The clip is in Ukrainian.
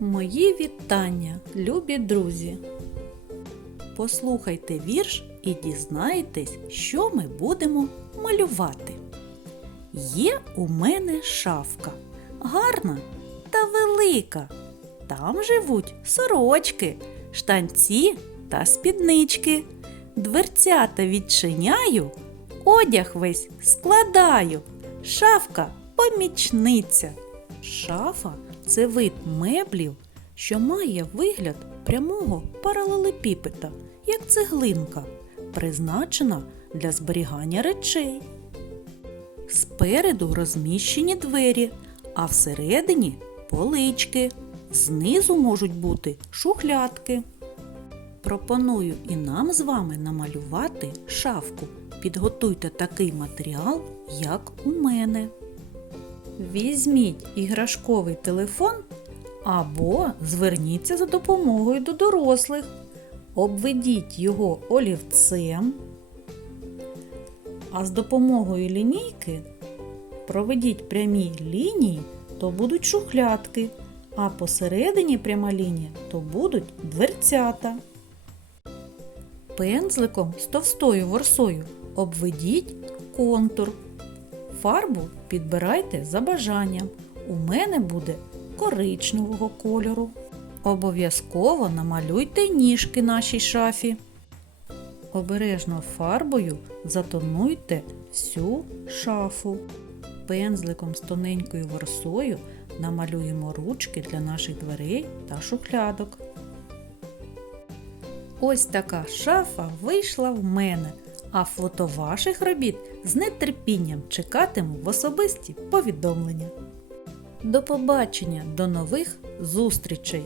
Мої вітання, любі друзі! Послухайте вірш і дізнаєтесь, що ми будемо малювати. Є у мене шафка, гарна та велика. Там живуть сорочки, штанці та спіднички. Дверцята відчиняю, одяг весь складаю. Шафка помічниця. Шафа це вид меблів, що має вигляд прямого паралелепіпета, як цеглинка, призначена для зберігання речей. Спереду розміщені двері, а всередині полички. Знизу можуть бути шухлядки. Пропоную і нам з вами намалювати шафку. Підготуйте такий матеріал, як у мене. Візьміть іграшковий телефон або зверніться за допомогою до дорослих. Обведіть його олівцем, а з допомогою лінійки проведіть прямі лінії, то будуть шухлядки, а посередині пряма лінія то будуть дверцята. Пензликом з товстою ворсою обведіть контур. Фарбу підбирайте за бажанням. У мене буде коричневого кольору. Обов'язково намалюйте ніжки нашій шафі. Обережно фарбою затонуйте всю шафу. Пензликом з тоненькою ворсою намалюємо ручки для наших дверей та шухлядок. Ось така шафа вийшла в мене, а фото ваших робіт з нетерпінням чекатиму в особисті повідомлення. До побачення, до нових зустрічей!